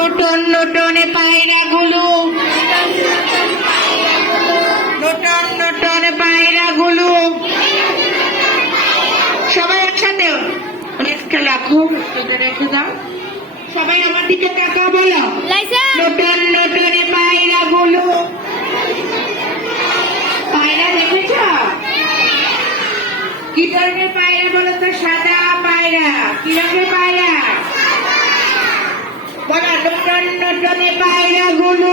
Norton নটনে পায়রাগুলো Norton Norton পায়রাগুলো সবাই একসাথে? অনেকটা রাখো রেখে দাও। সবাই আমার দিকে তাকাও বলো। লাইসেন্স নটন নটনে পায়রাগুলো পায়রা দেখেছ? কি ধরনের পায়রা বলো তো সাদা পায়রা কি রকমের পায়রা বলো নটন নটনে পায়রাগুলো